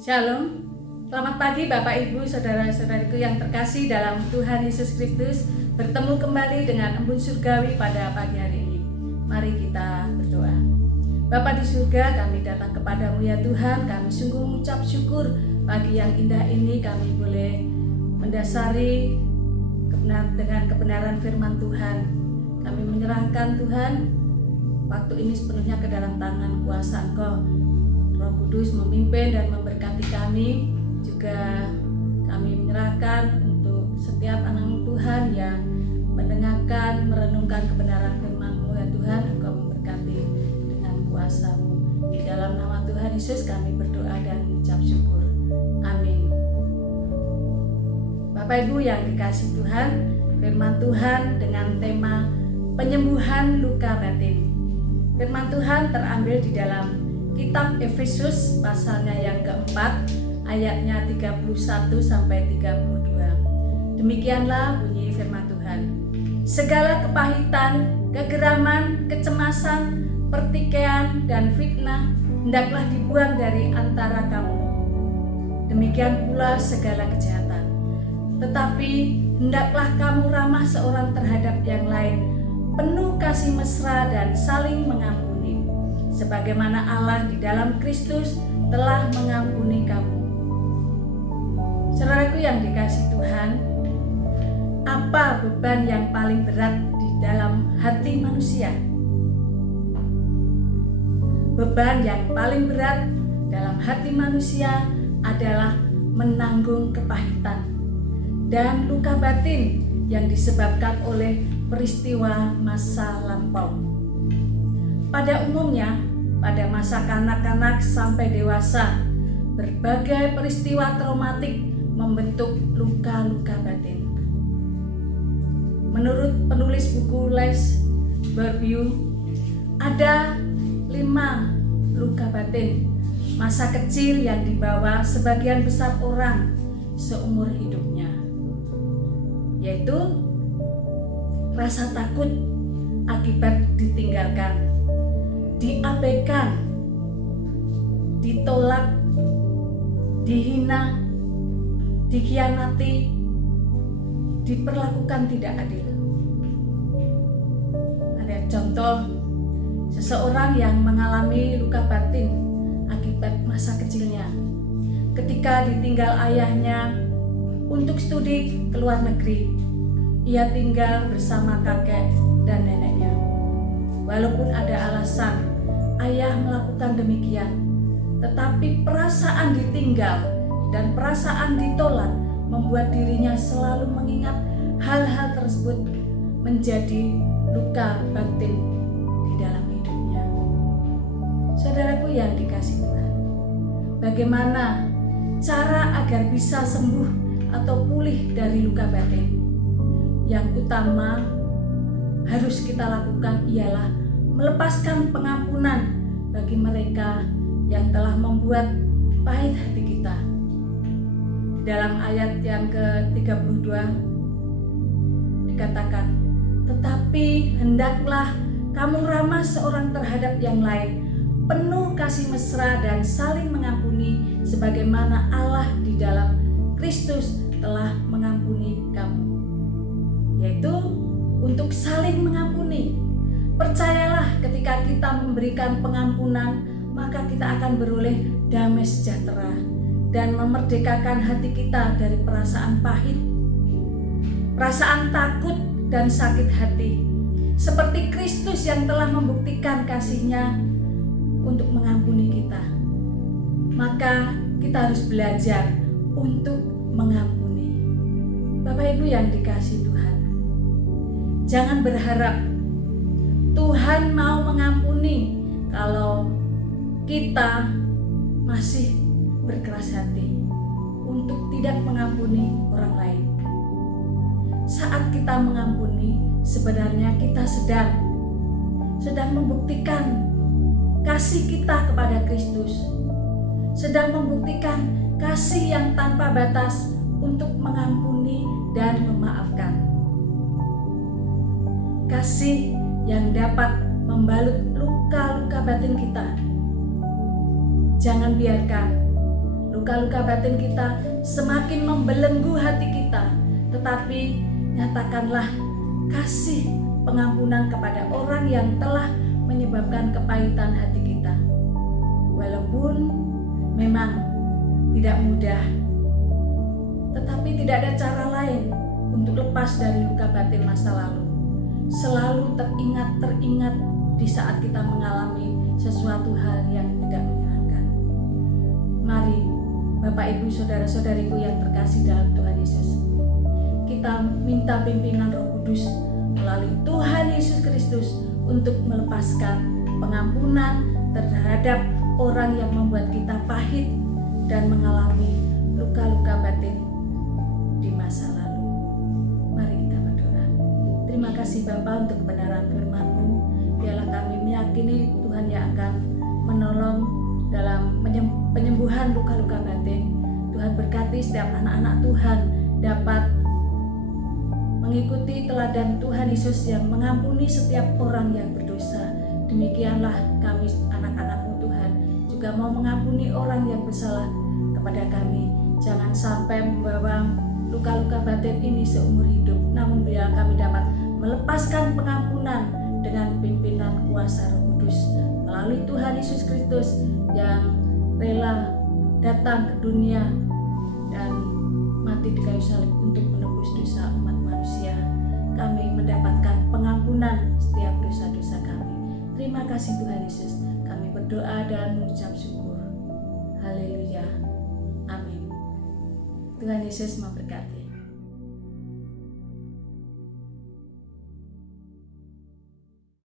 Shalom, selamat pagi Bapak Ibu Saudara-saudariku yang terkasih dalam Tuhan Yesus Kristus. Bertemu kembali dengan embun surgawi pada pagi hari ini. Mari kita berdoa. Bapa di surga, kami datang kepadamu ya Tuhan. Kami sungguh mengucap syukur pagi yang indah ini kami boleh mendasari dengan kebenaran firman Tuhan. Kami menyerahkan Tuhan waktu ini sepenuhnya ke dalam tangan kuasa Engkau. Roh Kudus memimpin dan memberkati kami. Juga kami menyerahkan untuk setiap anak Tuhan yang mendengarkan, merenungkan kebenaran firman-Mu ya Tuhan. Engkau memberkati dengan kuasa-Mu. Di dalam nama Tuhan Yesus kami berdoa dan mengucap syukur. Amin. Bapak Ibu yang dikasihi Tuhan, firman Tuhan dengan tema penyembuhan luka batin. Firman Tuhan terambil di dalam Kitab Efesus pasalnya yang keempat, ayatnya 31 sampai 32. Demikianlah bunyi firman Tuhan. Segala kepahitan, kegeraman, kecemasan, pertikaian, dan fitnah hendaklah dibuang dari antara kamu. Demikian pula segala kejahatan. Tetapi hendaklah kamu ramah seorang terhadap yang lain, penuh kasih mesra dan saling mengampuni, sebagaimana Allah di dalam Kristus telah mengampuni kamu. Saudaraku yang dikasihi Tuhan, apa beban yang paling berat di dalam hati manusia? Beban yang paling berat dalam hati manusia adalah menanggung kepahitan dan luka batin yang disebabkan oleh peristiwa masa lampau. Pada umumnya, pada masa kanak-kanak sampai dewasa, berbagai peristiwa traumatik membentuk luka-luka batin. Menurut penulis buku Les Barbeau, ada 5 luka batin masa kecil yang dibawa sebagian besar orang seumur hidupnya, yaitu rasa takut akibat ditinggalkan, diabaikan, ditolak, dihina, dikhianati, diperlakukan tidak adil. Ada contoh seseorang yang mengalami luka batin akibat masa kecilnya ketika ditinggal ayahnya untuk studi ke luar negeri. Ia tinggal bersama kakek dan neneknya. Walaupun ada alasan ayah melakukan demikian, tetapi perasaan ditinggal dan perasaan ditolak membuat dirinya selalu mengingat hal-hal tersebut menjadi luka batin di dalam hidupnya. Saudaraku yang dikasihi Tuhan, bagaimana cara agar bisa sembuh atau pulih dari luka batin? Yang utama harus kita lakukan ialah melepaskan pengampunan bagi mereka yang telah membuat pahit hati kita. Di dalam ayat yang ke-32 dikatakan, tetapi hendaklah kamu ramah seorang terhadap yang lain, penuh kasih mesra dan saling mengampuni, sebagaimana Allah di dalam Kristus telah mengampuni kamu. Yaitu untuk saling mengampuni. Percayalah, ketika kita memberikan pengampunan, maka kita akan beroleh damai sejahtera dan memerdekakan hati kita dari perasaan pahit, perasaan takut dan sakit hati. Seperti Kristus yang telah membuktikan kasih-Nya untuk mengampuni kita, maka kita harus belajar untuk mengampuni. Bapak Ibu yang dikasihi Tuhan, jangan berharap Tuhan mau mengampuni kalau kita masih berkeras hati untuk tidak mengampuni orang lain. Saat kita mengampuni, sebenarnya kita sedang membuktikan kasih kita kepada Kristus, sedang membuktikan kasih yang tanpa batas untuk mengampuni dan memaafkan. Kasih yang dapat membalut luka-luka batin kita. Jangan biarkan luka-luka batin kita semakin membelenggu hati kita, tetapi nyatakanlah kasih pengampunan kepada orang yang telah menyebabkan kepahitan hati kita. Walaupun memang tidak mudah, tetapi tidak ada cara lain untuk lepas dari luka batin masa lalu. Selalu teringat di saat kita mengalami sesuatu hal yang tidak menyenangkan. Mari Bapak Ibu saudara-saudariku yang terkasih dalam Tuhan Yesus, kita minta pimpinan Roh Kudus melalui Tuhan Yesus Kristus untuk melepaskan pengampunan terhadap orang yang membuat kita pahit dan mengalami luka-luka batin di masa lalu. Mari kita berdoa. Terima kasih Bapa untuk kebenaran firman-Mu. Biarlah kami meyakini Tuhan yang akan menolong dalam penyembuhan luka-luka batin. Tuhan berkati setiap anak-anak Tuhan dapat mengikuti teladan Tuhan Yesus yang mengampuni setiap orang yang berdosa. Demikianlah kami anak-anak-Mu Tuhan juga mau mengampuni orang yang bersalah kepada kami. Jangan sampai membawa luka-luka batin ini seumur hidup, namun biar kami dapat melepaskan pengampunan dengan pimpinan kuasa Roh Kudus melalui Tuhan Yesus Kristus yang rela datang ke dunia dan mati di kayu salib untuk menebus dosa umat manusia. Kami mendapatkan pengampunan setiap dosa-dosa kami. Terima kasih Tuhan Yesus. Kami berdoa dan mengucap syukur. Haleluya. Amin. Tuhan Yesus memberkati.